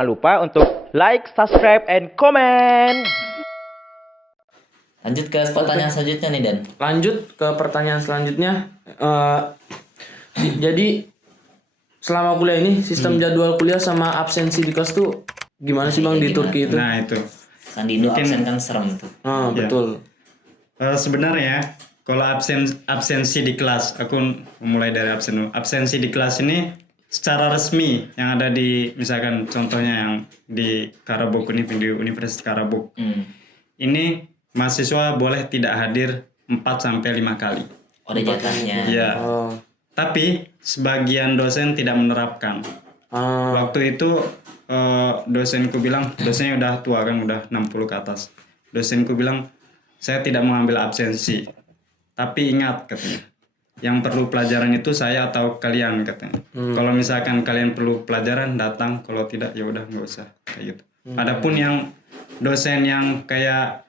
Jangan lupa untuk like, subscribe, and comment. Lanjut ke pertanyaan selanjutnya nih Dan. Lanjut ke pertanyaan selanjutnya. Jadi selama kuliah ini sistem jadwal kuliah sama absensi di kelas tuh gimana sih Bang di Turki itu? Nah itu. Kan di Indo absen kan serem tuh. Betul. Sebenarnya kalau absensi di kelas, aku mulai dari absen dulu. Absensi di kelas ini secara resmi yang ada di misalkan contohnya yang di Karabuk ini di Universitas Karabuk. Ini mahasiswa boleh tidak hadir 4 sampai 5 kali. Oh, ada jatahnya. Iya. Tapi sebagian dosen tidak menerapkan. Waktu itu dosenku bilang, dosennya udah tua kan, udah 60 ke atas. Dosenku bilang, saya tidak mengambil absensi. Tapi ingat katanya, yang perlu pelajaran itu saya atau kalian katanya. Kalau misalkan kalian perlu pelajaran datang, kalau tidak ya udah nggak usah kayak gitu. Adapun yang dosen yang kayak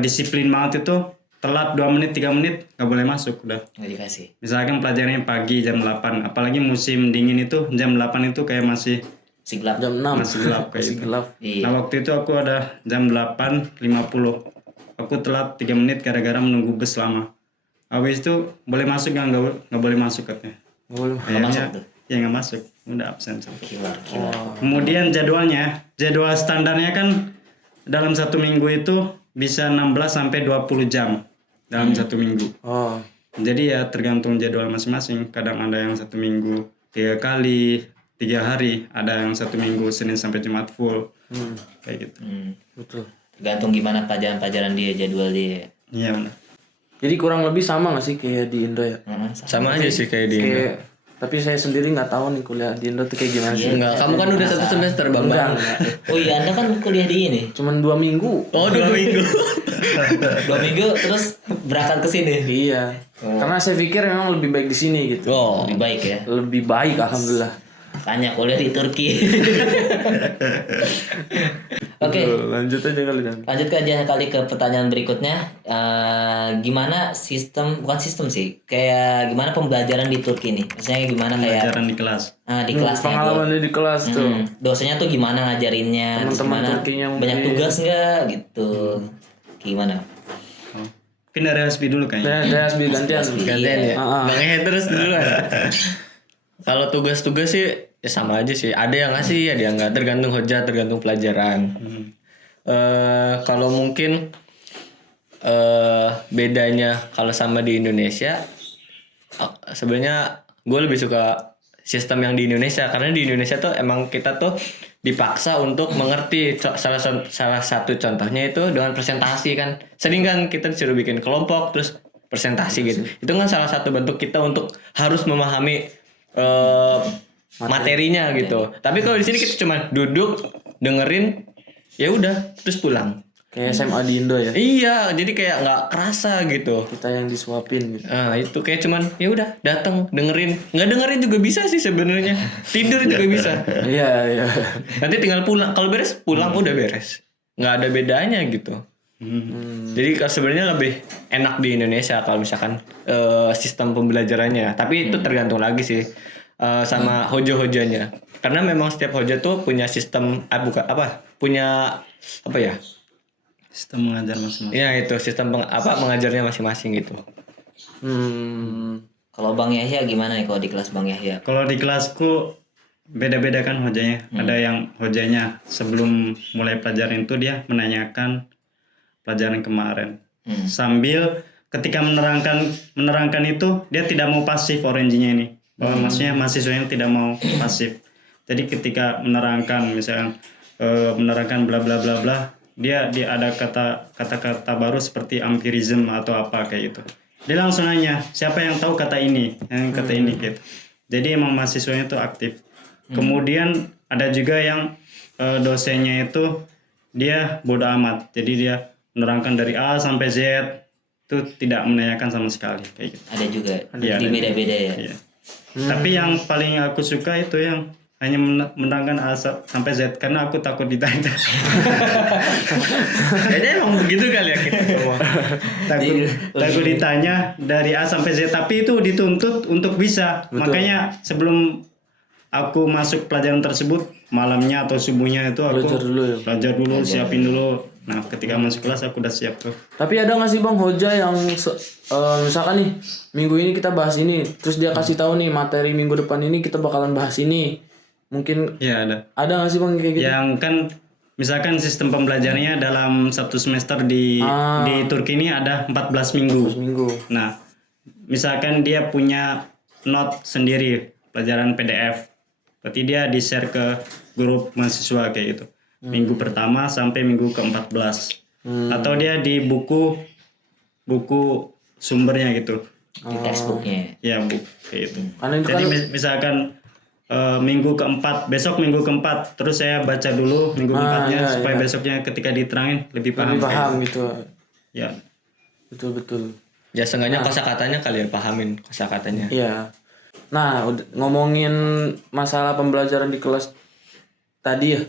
disiplin banget itu telat 2 menit 3 menit nggak boleh masuk udah. Nggak dikasih. Misalkan pelajarannya pagi jam 8, apalagi musim dingin itu jam 8 itu kayak masih Gelap. Jam 6 masih gelap kayak masih gitu. gelap. Iya. Nah waktu itu aku ada jam 8.50. Aku telat 3 menit gara-gara menunggu bus lama. Habis itu boleh masuk nggak boleh masuk katanya. Boleh. Akhirnya masuk tuh? ya nggak masuk, udah absen. Killer. Kemudian jadwal standarnya kan dalam 1 minggu itu bisa 16 sampai 20 jam dalam 1 minggu. Jadi ya tergantung jadwal masing-masing. Kadang ada yang 1 minggu 3 kali, 3 hari. Ada yang 1 minggu Senin sampai Jumat full. Kayak gitu. Betul. Tergantung gimana pelajaran dia, jadwal dia. Iya benar. Jadi kurang lebih sama gak sih kayak di Indo ya? Sama aja sih kayak di Indo. Kayak, tapi saya sendiri nggak tahu nih kuliah di Indo tuh kayak gimana sih. Enggak, kamu kan udah 1 semester Bambang. Oh iya, Anda kan kuliah di ini. Cuman 2 minggu. Oh 2 minggu. 2 minggu terus berangkat ke sini. Iya. Karena saya pikir memang lebih baik di sini gitu. Oh. Lebih baik ya. Lebih baik alhamdulillah. Tanya kuliah di Turki. Oke. Lanjut aja kali Dan. Lanjut aja kali ke pertanyaan berikutnya. Gimana bukan sistem sih, kayak gimana pembelajaran di Turki nih? Maksudnya gimana kayak Pelajaran di kelas. di kelasnya Pengalamannya di kelas tuh. dosennya tuh gimana ngajarinnya? Terus Teman-teman gimana, Turkinya banyak mungkin. tugas nggak gitu? Gimana? Mungkin dari Hasbi dulu kayaknya. Saya harus gantian. Gantian ya. Ah. Bang Ehe terus dulu. Kalau tugas-tugas sih ya sama aja sih. Ada yang ngasih, ada yang enggak, tergantung hojah, tergantung pelajaran. Kalau mungkin bedanya kalau sama di Indonesia, sebenarnya gue lebih suka sistem yang di Indonesia, karena di Indonesia tuh emang kita tuh dipaksa untuk mengerti. Salah satu contohnya itu dengan presentasi kan. Sering kan kita disuruh bikin kelompok terus presentasi gitu. Itu kan salah satu bentuk kita untuk harus memahami materinya gitu. Tapi kalau di sini kita cuma duduk dengerin ya udah terus pulang. Kayak SMA di Indo ya. Iya, jadi kayak nggak kerasa gitu. Kita yang disuapin gitu. Nah itu kayak cuman ya udah datang dengerin, nggak dengerin juga bisa sih sebenarnya, tidur juga bisa. Iya. Nanti tinggal pulang, kalau beres pulang udah beres, nggak ada bedanya gitu. Jadi sebenarnya lebih enak di Indonesia kalau misalkan sistem pembelajarannya, tapi itu tergantung lagi sih sama hoja-hojanya, karena memang setiap hoja tuh punya sistem punya apa ya? Sistem mengajar masing-masing. Ya itu sistem mengajarnya masing-masing gitu. Kalau Bang Yahya gimana nih kalau di kelas Bang Yahya? Kalau di kelasku beda-beda kan hojanya. Ada yang hojanya sebelum mulai pelajaran itu dia menanyakan pelajaran kemarin. Sambil ketika menerangkan itu dia tidak mau pasif orange-nya ini. Maksudnya mahasiswanya tidak mau pasif. Jadi ketika menerangkan misalnya menerangkan bla bla bla bla, dia ada kata-kata baru seperti empirism atau apa kayak gitu. Dia langsung nanya, siapa yang tahu kata ini, yang kata ini gitu. Jadi emang mahasiswanya itu aktif. Kemudian ada juga yang dosennya itu dia bodo amat. Jadi dia menerangkan dari A sampai Z itu tidak menanyakan sama sekali kayak gitu. Ada juga. Iya, Di ada beda-beda ya. Iya. Tapi yang paling aku suka itu yang hanya menerangkan A sampai Z karena aku takut ditanya. Kayaknya emang begitu kali ya kita semua. takut ditanya dari A sampai Z, tapi itu dituntut untuk bisa. Makanya sebelum aku masuk pelajaran tersebut malamnya atau subuhnya itu aku Belajar dulu ya. belajar dulu, siapin dulu. Nah, ketika masuk kelas aku udah siap tuh. Tapi ada nggak sih Bang hoja yang misalkan nih minggu ini kita bahas ini, terus dia kasih tahu nih materi minggu depan ini kita bakalan bahas ini. Mungkin Iya ada. ada nggak sih Bang kayak gitu? Yang kan misalkan sistem pembelajarannya dalam satu semester di Turki ini ada 14 minggu. Minggu. Nah, misalkan dia punya note sendiri pelajaran PDF. Berarti dia di-share ke grup mahasiswa kayak gitu. Minggu pertama sampai minggu ke-14. Atau dia di buku sumbernya gitu. Di textbooknya. Ya, buku kayak gitu. Karena itu Jadi kan misalkan minggu keempat, besok minggu keempat, terus saya baca dulu minggu keempatnya iya, supaya besoknya ketika diterangin lebih paham. lebih paham gitu. Ya. Betul. Ya seenggaknya kosakatanya kali ya, pahamin kosakatanya. Iya. Nah, ngomongin masalah pembelajaran di kelas tadi ya.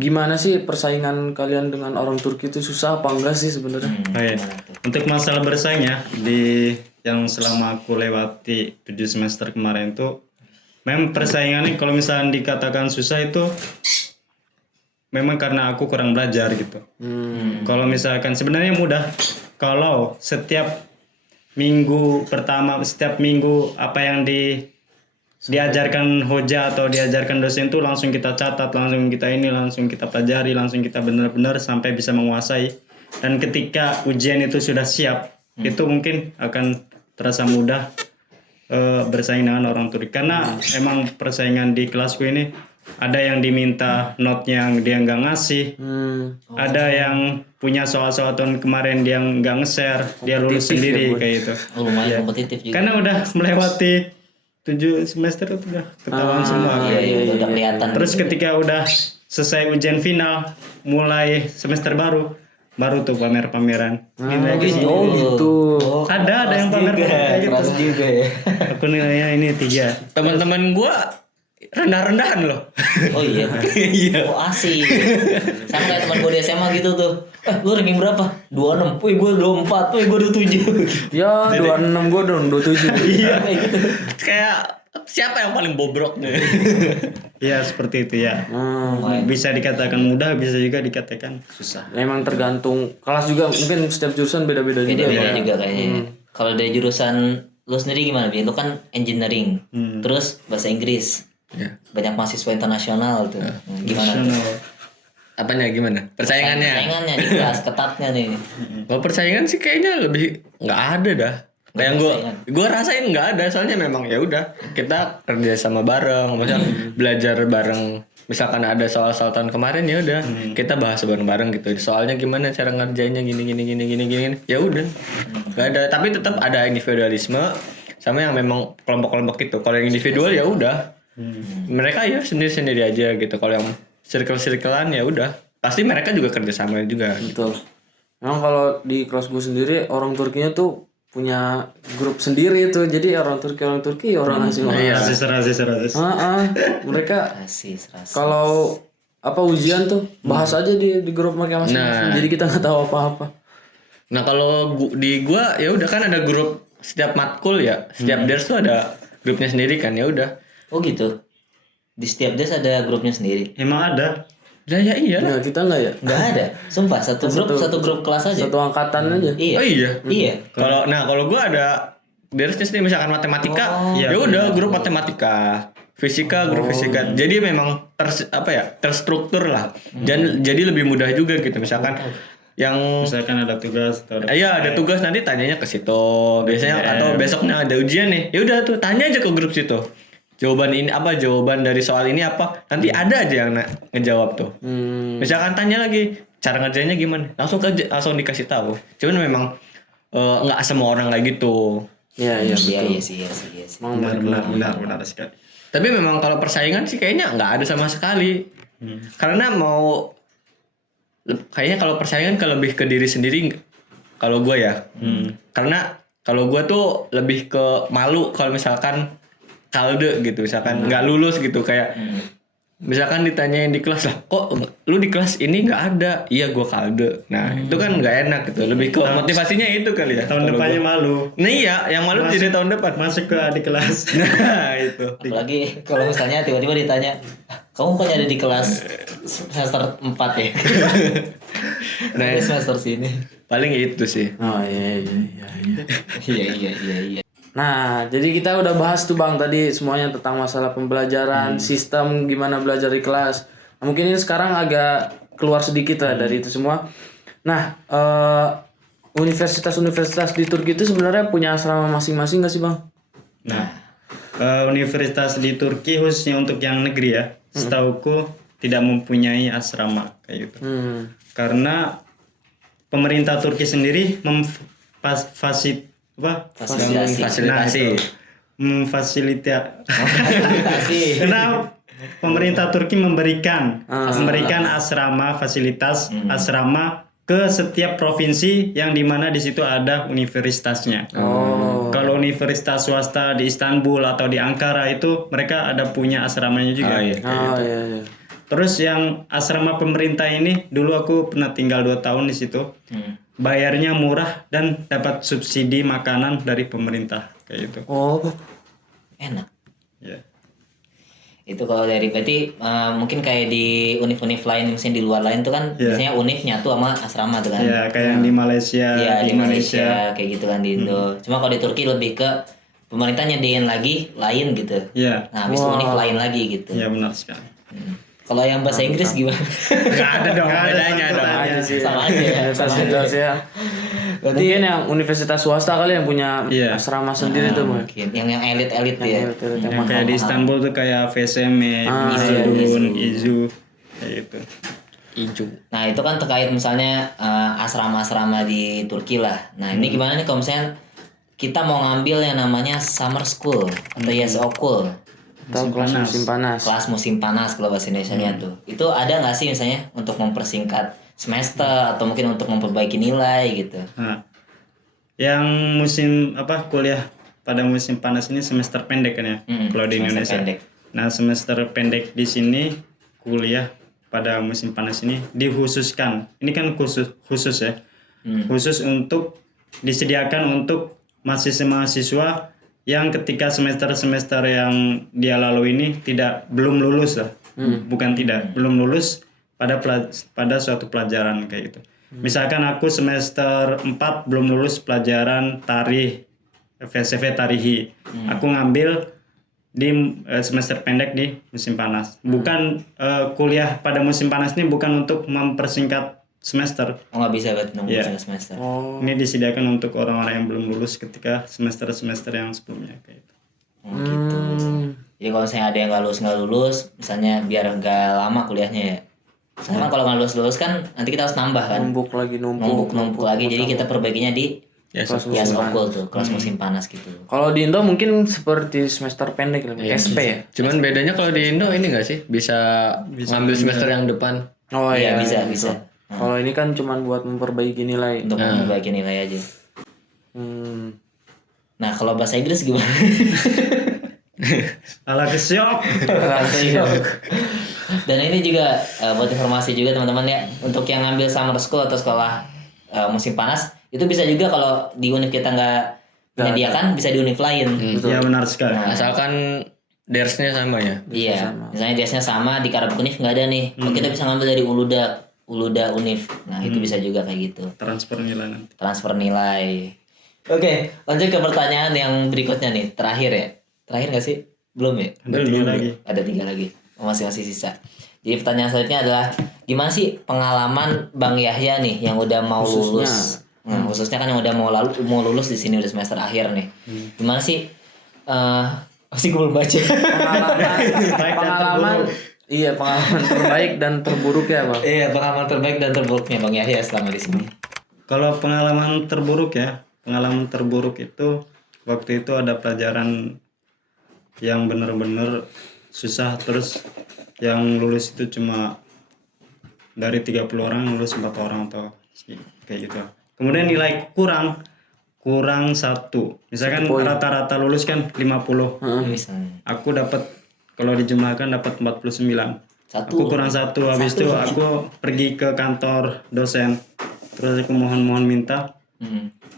Gimana sih persaingan kalian dengan orang Turki itu susah apa enggak sih sebenarnya? Baik. Untuk masalah bersaing ya di yang selama aku lewati 7 semester kemarin tuh memang persaingannya kalau misalnya dikatakan susah itu memang karena aku kurang belajar gitu. Kalau misalkan sebenarnya mudah kalau setiap minggu pertama, setiap minggu apa yang diajarkan hoja atau diajarkan dosen tuh langsung kita catat, langsung kita pelajari, langsung kita benar-benar sampai bisa menguasai. Dan ketika ujian itu sudah siap, itu mungkin akan terasa mudah bersaing dengan orang Turki. Karena emang persaingan di kelasku ini ada yang diminta note yang dia nggak ngasih, ada yang punya soal-soal tahun kemarin dia nggak nge-share, dia lulus sendiri kayak gitu. Oh, lumayan kompetitif juga. Karena udah melewati 7 semester itu udah ketahuan semua. Iya, udah kelihatan. Terus ketika udah selesai ujian final, mulai semester baru tuh pamer-pameran. Nilai gitu. Oh gitu. Ada yang pamer kayak gitu. Keras juga ya. Aku nilainya ini 3. Teman-teman gua rendah-rendahan loh. Oh iya. Iya. Oh asik. Sama kayak teman gue di SMA gitu tuh. Lu ranking berapa? 26. Wih gue 24. Wih gue 27. Ya 26 gua dong 27. Iya kayak gitu. Kayak siapa yang paling bobrok nih? Iya seperti itu ya. Bisa dikatakan mudah, bisa juga dikatakan susah. Memang tergantung kelas juga, mungkin setiap jurusan beda-beda juga. Beda-beda juga kayaknya. Kalau dari jurusan lu sendiri gimana, Bi? Lu kan engineering. Terus bahasa Inggris. Ya. Banyak mahasiswa internasional tuh. Gimana? Apanya gimana? Persaingannya? Persaingannya di kelas ketatnya nih. Kalau persaingan sih kayaknya lebih nggak ada dah. Kayak gue rasain nggak ada, soalnya memang ya udah kita kerja sama bareng, maksudnya belajar bareng. Misalkan ada soal-soal tahun kemarin ya udah kita bahas bareng-bareng gitu. Soalnya gimana cara ngerjainnya gini. Ya udah, nggak ada. Tapi tetap ada individualisme sama yang memang kelompok-kelompok gitu. Kalau yang individual ya udah, mereka ya sendiri-sendiri aja gitu. Kalau yang circle-circlean ya udah, pasti mereka juga kerja sama juga. Betul. Memang kalau di kelas gue sendiri orang Turkinya tuh punya grup sendiri itu, jadi orang Turki orang asing orang Rasis. mereka Rasis. kalau apa ujian tuh bahas aja di grup mereka masing-masing, jadi kita nggak tahu apa-apa. Nah kalau di gua ya udah kan ada grup setiap matkul ya, setiap ders tuh ada grupnya sendiri kan, ya udah. Oh gitu. Di setiap des ada grupnya sendiri. Emang ada. Lah ya iya lah. Nah, kita nggak ya, Enggak ada. Sumpah satu grup kelas aja. satu angkatan aja. Iya. Oh iya. Iya. Kalau gua ada dersnya sendiri, misalkan matematika, ya udah grup matematika. Fisika grup fisika. Jadi memang terstruktur lah. Dan jadi lebih mudah juga gitu. Misalkan yang Misalkan ada tugas atau ada tugas nanti tanyanya ke situ. Biasanya atau besoknya ada ujian nih. Ya udah tuh tanya aja ke grup situ. Jawaban ini apa? Jawaban dari soal ini apa? Nanti ada aja yang ngejawab tuh. Misalkan tanya lagi cara ngerjainnya gimana? Langsung dikasih tahu. Cuman memang nggak semua orang kayak gitu. Iya sih. Benar sekali. Tapi memang kalau persaingan sih kayaknya nggak ada sama sekali. Karena kayaknya kalau persaingan lebih ke diri sendiri. Kalau gue ya. Karena kalau gue tuh lebih ke malu kalau misalkan kalde gitu, misalkan nggak lulus gitu, kayak misalkan ditanyain di kelas lah, kok lu di kelas ini nggak ada? Iya gua kalde. Nah itu kan nggak enak gitu. Lebih ke motivasinya itu kali ya. Tahun kalau depannya gua. malu. Nah iya, yang malu jadi tahun depan. Masuk ke adik kelas. Nah itu. Apalagi kalau misalnya tiba-tiba ditanya, kamu kok ada di kelas semester 4 ya? Nah, Ini semester sini. paling itu sih. Oh iya. Iya. Nah, jadi kita udah bahas tuh Bang tadi semuanya tentang masalah pembelajaran, sistem gimana belajar di kelas. Nah, mungkin ini sekarang agak keluar sedikit lah dari itu semua. Nah, universitas-universitas di Turki itu sebenarnya punya asrama masing-masing nggak sih Bang? Nah, universitas di Turki khususnya untuk yang negeri ya, setauku tidak mempunyai asrama kayak gitu. Karena pemerintah Turki sendiri memfasilitasi. Karena pemerintah Turki memberikan asrama fasilitas asrama ke setiap provinsi yang dimana di situ ada universitasnya. Kalau universitas swasta di Istanbul atau di Ankara itu mereka ada punya asramanya juga. Iya. Terus yang asrama pemerintah ini dulu aku pernah tinggal 2 tahun di situ. Bayarnya murah dan dapat subsidi makanan dari pemerintah kayak gitu. Oh, Enak. Ya. Itu kalau dari berarti mungkin kayak di univ-univ lain, misalnya di luar lain tuh kan biasanya univ nyatu sama asrama tuh kan. Ya, kayak yang di Malaysia, Iya, di di Malaysia kayak gitu kan, di Indo. Cuma kalau di Turki lebih ke pemerintah nyediain lagi lain gitu. Iya. Nah, habis itu univ lain lagi gitu. Ya benar sekali. Kalau yang bahasa Inggris gimana? Nggak ada dong bedanya dong. Sama aja ya. universitas ya. Mungkin yang universitas swasta kali yang punya asrama sendiri tuh Bang. Mungkin yang elit-elit ya. Yang kayak di Istanbul tuh kayak VSM, Izu kayak gitu. Ijo. Nah, itu kan terkait misalnya asrama-asrama di Turki lah. Nah, ini gimana nih kalau misalnya kita mau ngambil yang namanya summer school atau yesokul, Atau kelas musim panas. kelas musim panas kalau bahasa Indonesianya tuh. Itu ada nggak sih misalnya untuk mempersingkat semester atau mungkin untuk memperbaiki nilai gitu? Nah, yang musim kuliah pada musim panas ini semester pendek kan ya, kalau di semester Indonesia. pendek. Nah, semester pendek di sini kuliah pada musim panas ini dikhususkan. Ini kan khusus ya. Khusus untuk disediakan untuk mahasiswa-mahasiswa yang ketika semester-semester yang dia lalui ini belum lulus lah. Belum lulus pada suatu pelajaran kayak gitu. Misalkan aku semester 4 belum lulus pelajaran tarikh, FSV tarihi. Aku ngambil di semester pendek di musim panas. Bukan kuliah pada musim panas ini bukan untuk mempersingkat semester. Oh, nggak bisa berarti nunggu semester. Ini disediakan untuk orang-orang yang belum lulus ketika semester-semester yang sebelumnya kayak gitu. Oh, gitu. Jadi kalau misalnya ada yang nggak lulus, misalnya biar nggak lama kuliahnya ya. Misalnya kan kalau nggak lulus kan nanti kita harus nambah kan. Numpuk lagi. Jadi kita perbaikinya di yesokul tuh, kelas musim panas gitu. Kalau di Indo mungkin seperti semester pendek lah, SP ya. Cuman bedanya kalau di Indo ini nggak sih bisa ngambil semester yang depan. Oh Iya, iya, bisa. Kalau ini kan cuman buat memperbaiki nilai. Untuk memperbaiki nilai aja. Nah, kalau bahasa Inggris gimana? Ala kesyok. Dan ini juga buat informasi juga teman-teman ya, untuk yang ngambil summer school atau sekolah musim panas itu bisa juga kalau di univ kita nggak menyediakan, bisa di univ lain. Ya benar sekali. Asalkan dersnya sama ya. Iya, misalnya dersnya sama di Karabuk Univ nggak ada nih, kita bisa ngambil dari Uluda Univ. Nah itu bisa juga kayak gitu. Transfer nilai nanti. Transfer nilai. Oke, lanjut ke pertanyaan yang berikutnya nih, terakhir ya. Terakhir nggak sih? Belum ya? Ada 3 lagi. Ada 3 lagi. Masih sisa. Jadi pertanyaan selanjutnya adalah gimana sih pengalaman Bang Yahya nih yang udah mau lulus? Nah, khususnya kan yang udah mau lulus di sini udah semester akhir nih. Gimana sih? Pasti gue belum baca. Pengalaman terbaik dan terburuk ya Bang. Iya, pengalaman terbaik dan terburuknya Bang Yahya selama di sini. Kalau pengalaman terburuk itu waktu itu ada pelajaran yang benar-benar susah, terus yang lulus itu cuma dari 30 orang lulus 4 orang atau kayak gitu. Kemudian nilai kurang 1. Misalkan rata-rata lulus kan 50. Misalnya. Aku dapat kalau dijumlahkan dapat 49. Aku kurang satu. Habis itu aku pergi ke kantor dosen. Terus aku mohon minta.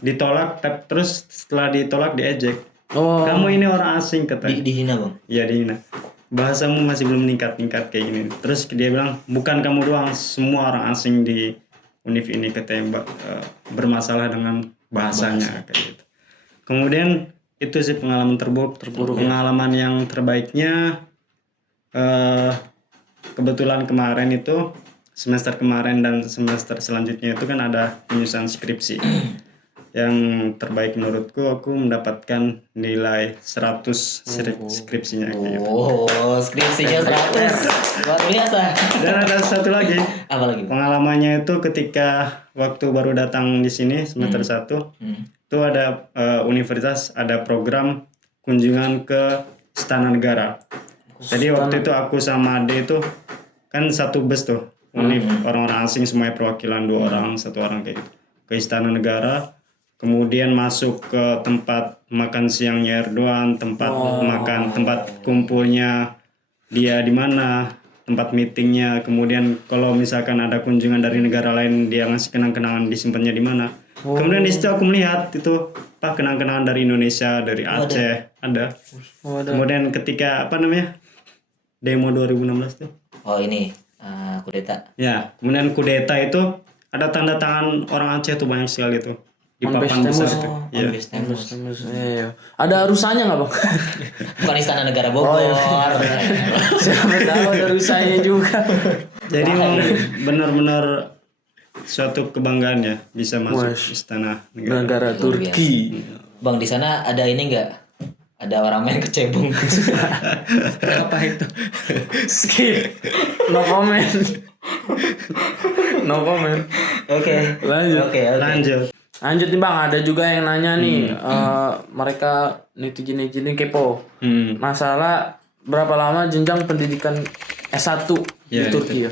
Ditolak, terus setelah ditolak diejek. Kamu ini orang asing katanya. Dihina bang. Iya dihina. Bahasamu masih belum meningkat kayak gini. Terus dia bilang bukan kamu doang, semua orang asing di univ ini katanya bermasalah dengan bahasanya kayak gitu. Kemudian itu sih pengalaman terburuk. Pengalaman yang terbaiknya kebetulan kemarin itu semester kemarin dan semester selanjutnya itu kan ada penyusunan skripsi. Yang terbaik menurutku aku mendapatkan nilai 100 skripsinya kayak gitu. Oh, skripsinya 100. Luar biasa. Dan ada satu lagi. Apa lagi? Pengalamannya itu ketika waktu baru datang di sini semester 1 itu ada universitas ada program kunjungan ke Istana Negara. Jadi waktu itu aku sama Ade itu kan satu bus tuh. Orang-orang asing semuanya perwakilan 2 orang, 1 orang kayak gitu. Ke Istana Negara. Kemudian masuk ke tempat makan siangnya Erdogan, tempat makan, tempat kumpulnya dia di mana, tempat meetingnya. Kemudian kalau misalkan ada kunjungan dari negara lain, dia ngasih kenang-kenangan disimpannya di mana. Kemudian di situ aku melihat itu kenang-kenangan dari Indonesia, dari Aceh ada. Kemudian ketika demo 2016 tuh. Oh ini kudeta. Ya, kemudian kudeta itu ada tanda tangan orang Aceh tuh banyak sekali tuh. Di papan besar itu. Iya. Iya. Ada rusanya nggak bang? Bukan Istana Negara Bogor. Siapa tahu ada rusanya juga. Jadi benar-benar suatu kebanggaan ya bisa masuk Istana Negara. Negara Turki. Bang di sana ada ini enggak? Ada orang main kecebong. Apa itu? Skip. No comment. Oke. Lanjut nih bang, ada juga yang nanya nih, mereka netizen kepo. Masalah berapa lama jenjang pendidikan S1 di Turki ya?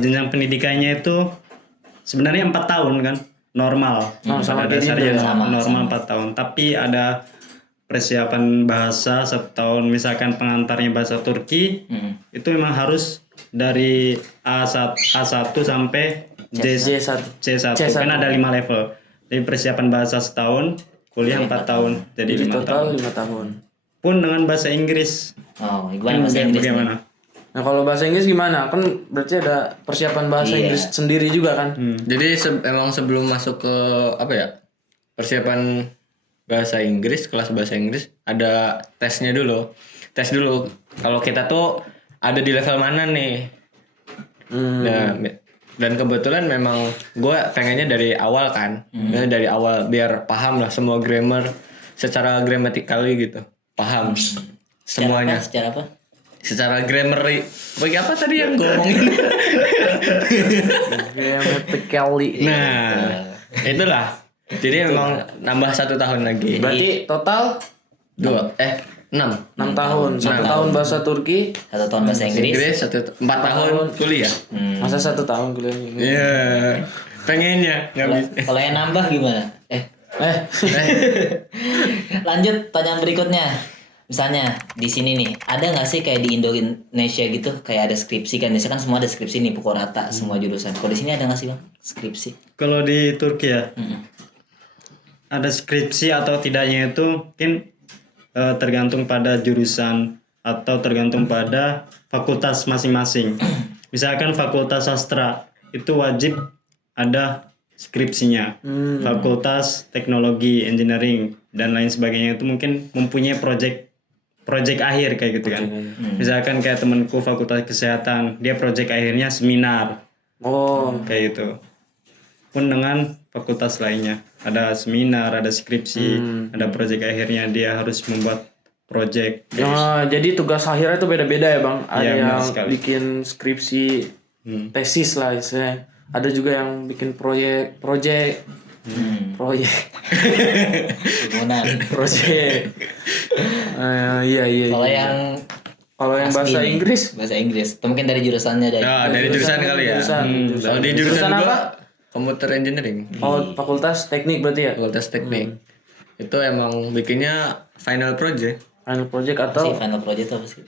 Jenjang pendidikannya itu sebenarnya 4 tahun kan, normal. Sama pada dasarnya sama. normal 4 tahun. Tapi ada persiapan bahasa 1 tahun, misalkan pengantarnya bahasa Turki, itu memang harus dari A1 sampai C1 kan ada 5 level. Jadi persiapan bahasa 1 tahun, kuliah 4 tahun, jadi 5 total tahun. 5 tahun. Pun dengan bahasa Inggris. Oh, gimana bahasa Inggris? Bagaimana? Nah kalau bahasa Inggris gimana? Kan berarti ada persiapan bahasa Inggris sendiri juga kan? Jadi emang sebelum masuk ke persiapan bahasa Inggris, kelas bahasa Inggris ada tesnya dulu. Tes dulu. Kalau kita tuh ada di level mana nih? Nah, dan kebetulan memang gue pengennya dari awal kan, dari awal biar paham lah semua grammar secara grammatically gitu, paham semuanya. Secara apa? Secara grammar, bagi apa tadi yang gue omongin? Grammatically. Nah, itulah. Jadi memang nambah 1 tahun lagi. Berarti total 6 tahun. 1 tahun bahasa Turki, 1 tahun bahasa Inggris. 4 tahun kuliah. masa 1 tahun kuliahnya. Iya. Pengennya nggak bisa. Kalau yang nambah gimana? Lanjut pertanyaan berikutnya. Misalnya di sini nih, ada nggak sih kayak di Indonesia gitu, kayak ada skripsi kan? Biasanya kan semua ada skripsi nih, pukul rata semua jurusan. Kalau di sini ada nggak sih bang skripsi? Kalau di Turki ya, ada skripsi atau tidaknya itu mungkin tergantung pada jurusan atau tergantung pada fakultas masing-masing. Misalkan fakultas sastra itu wajib ada skripsinya. Fakultas teknologi, engineering dan lain sebagainya itu mungkin mempunyai project akhir kayak gitu kan. Misalkan kayak temanku fakultas kesehatan, dia project akhirnya seminar. Kayak gitu. Pun dengan fakultas lainnya, ada seminar, ada skripsi, ada project akhirnya dia harus membuat project. Jadi tugas akhirnya itu beda-beda ya bang. Ada Iya, benar yang sekali. bikin skripsi, tesis lah istilahnya. Ada juga yang bikin proyek. Iya. Kalau yang bahasa nih, Inggris, bahasa Inggris. Atau mungkin dari jurusannya dari. Dari jurusan kali ya. Kalau di jurusan apa? gua komputer engineering. Fakultas teknik berarti ya? Fakultas teknik. Itu emang bikinnya final project. Final project Apa atau sih final project itu apa sih?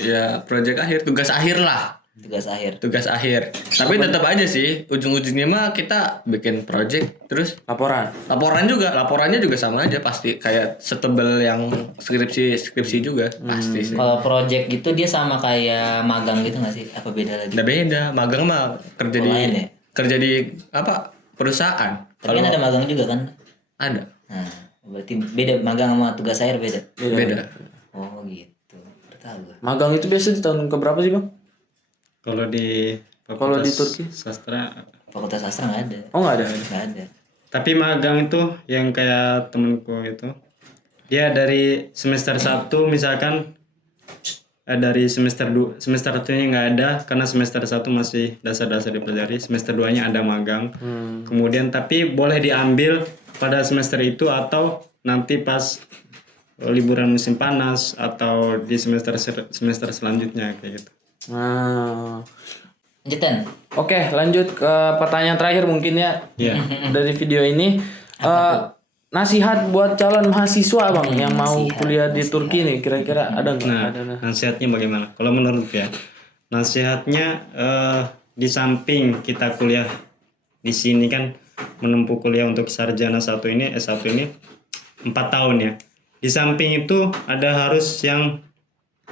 Ya project akhir, tugas akhir lah. Tugas akhir. Tugas akhir. Tapi tetap aja sih ujung-ujungnya mah kita bikin project terus laporan? laporannya juga sama aja pasti kayak setebel yang skripsi juga pasti sih. Kalau project gitu dia sama kayak magang gitu nggak sih? Apa beda lagi? Udah beda, magang mah kerja di Lain ya? kerja di apa perusahaan. Tapi kan ada magang juga kan? Ada Nah, berarti beda magang sama tugas akhir beda. beda. Oh gitu. Baru tahu gua. Magang itu biasa di tahun keberapa sih bang? Kalau di Kalau di Turki? sastra, Fakultas sastra nggak ada. Oh nggak ada. Nggak ada. tapi magang itu yang kayak temenku itu, dia dari semester 1 misalkan, dari semester 1-nya nggak ada karena semester 1 masih dasar-dasar dipelajari, semester 2-nya ada magang. Kemudian tapi boleh diambil pada semester itu atau nanti pas liburan musim panas atau di semester selanjutnya kayak gitu. Nah, Lanjutan. oke lanjut ke pertanyaan terakhir mungkin ya Iya. dari video ini. Nasihat buat calon mahasiswa bang yang mau kuliah di Turki nih kira-kira ada nggak? Nah, Ada. nasihatnya bagaimana? Kalau menurut ya, nasihatnya di samping kita kuliah di sini kan menempuh kuliah untuk sarjana S1 ini 4 tahun ya. Di samping itu ada harus yang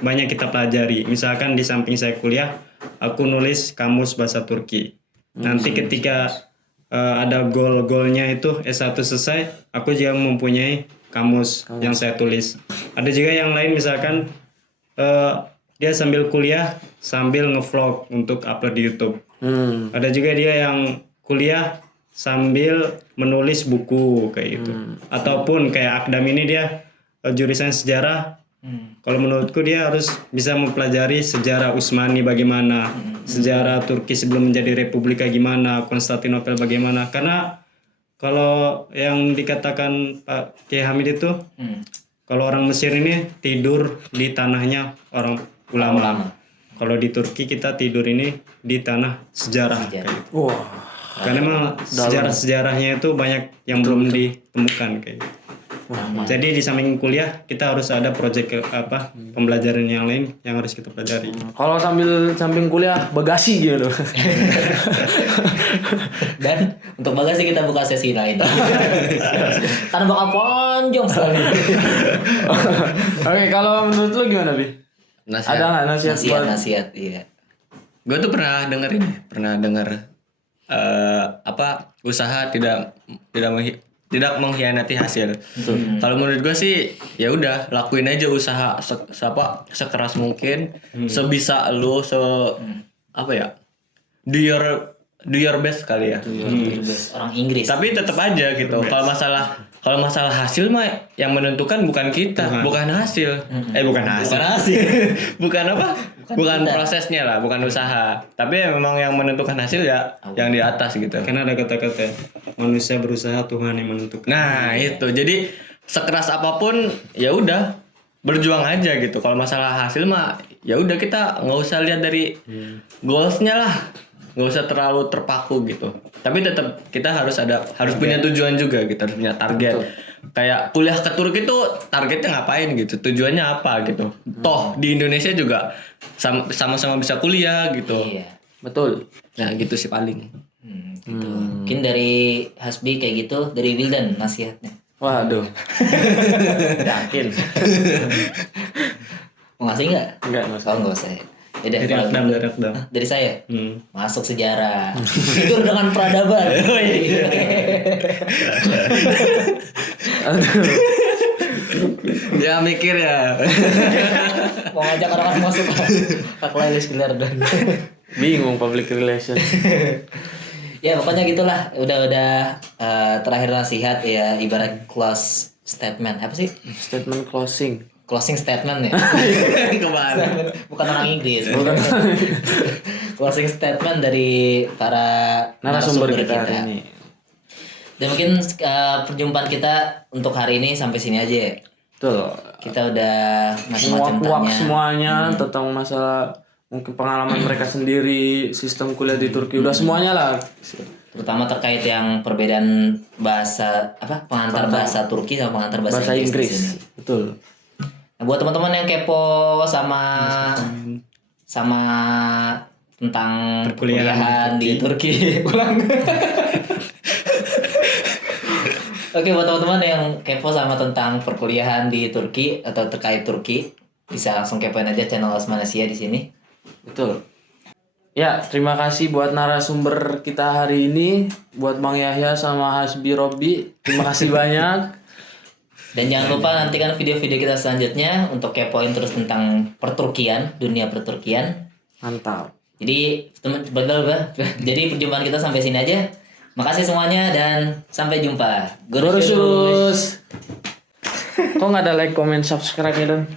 banyak kita pelajari. Misalkan di samping saya kuliah, aku nulis kamus bahasa Turki. Nanti ketika ada goalnya itu S1 selesai, aku juga mempunyai kamus yang saya tulis. Ada juga yang lain misalkan dia sambil kuliah sambil ngevlog untuk upload di YouTube. Ada juga dia yang kuliah sambil menulis buku kayak gitu. Ataupun kayak Akdam ini dia jurusan sejarah. Kalau menurutku dia harus bisa mempelajari sejarah Utsmani bagaimana, sejarah Turki sebelum menjadi republik gimana, Konstantinopel bagaimana. Karena kalau yang dikatakan Pak Kiai Hamid itu, kalau orang Mesir ini tidur di tanahnya orang ulama. Kalau di Turki kita tidur ini di tanah sejarah. Kayak gitu. Wah, Karena memang sejarah-sejarahnya itu banyak yang belum ditemukan kayak gitu. Jadi di samping kuliah kita harus ada proyek pembelajaran yang lain yang harus kita pelajari. kalau samping kuliah bagasi gitu. Dan untuk bagasi kita buka sesi lain. Karena bakal panjang sekali. Oke, kalau menurut lu gimana Bi? Nasihat. Ada nggak nasihat buat Nasihat, iya. Gue tuh pernah dengar usaha tidak mengkhianati hasil. Kalau menurut gue sih ya udah lakuin aja usaha sekeras mungkin, sebisa lu do your best kali ya. Orang Inggris. Tapi tetap aja gitu. Kalau masalah hasil mah yang menentukan bukan kita, bukan hasil. Bukan hasil. bukan apa? Bukan prosesnya lah, bukan usaha. Tapi memang yang menentukan hasil ya yang di atas gitu. Karena ada kata-kata manusia berusaha, Tuhan yang menentukan. Nah, itu. Jadi sekeras apapun ya udah berjuang aja gitu. Kalau masalah hasil mah ya udah kita nggak usah lihat dari goalsnya lah. Nggak usah terlalu terpaku gitu. Tapi tetap kita harus punya tujuan juga, kita harus punya target. Kayak kuliah ke Turki itu targetnya ngapain gitu, tujuannya apa gitu. Toh di Indonesia juga sama-sama bisa kuliah gitu. Iya. betul. Nah gitu sih paling. Gitu. Mungkin dari Hasbi kayak gitu, dari Wildan nasihatnya. Waduh. Yakin? Mau ngasih nggak? Enggak, Oh nggak usah. Yaudah, Dari kalau Akdam, gitu. dari Akdam. Dari saya. Hmm. Masuk sejarah. Tidur dengan peradaban. Ya mikir ya. Mau ngajak orang-orang masuk ke playlist Gilardan. Bingung public relation. Ya pokoknya gitulah. Udah terakhir nasihat ya, ibarat close statement. Apa sih? Statement closing. Closing statement ya. Kemana? Bukan orang Inggris. Closing statement dari para Narasumber kita hari ini. Dan mungkin perjumpaan kita untuk hari ini sampai sini aja ya. Betul. Kita udah macam-macam Nguak tanya. semuanya tentang masalah mungkin pengalaman mereka sendiri, sistem kuliah di Turki, udah semuanya lah. Terutama terkait yang perbedaan bahasa pengantar bahasa Turki sama pengantar bahasa Inggris. di sini. Betul. Nah, buat teman-teman yang kepo sama tentang perkuliahan di Turki, ulang. Oke, buat teman-teman yang kepo sama tentang perkuliahan di Turki atau terkait Turki, bisa langsung kepoin aja channel Osmanasia di sini. Betul. Ya, terima kasih buat narasumber kita hari ini, buat Bang Yahya sama Hasbi Robbi. Terima kasih banyak. Dan jangan lupa nantikan video-video kita selanjutnya untuk kepoin terus tentang perturkian, dunia perturkian. Mantap. Jadi jadi perjumpaan kita sampai sini aja. Makasih semuanya dan sampai jumpa. Gorus. Kok nggak ada like, comment, subscribe ya, Don?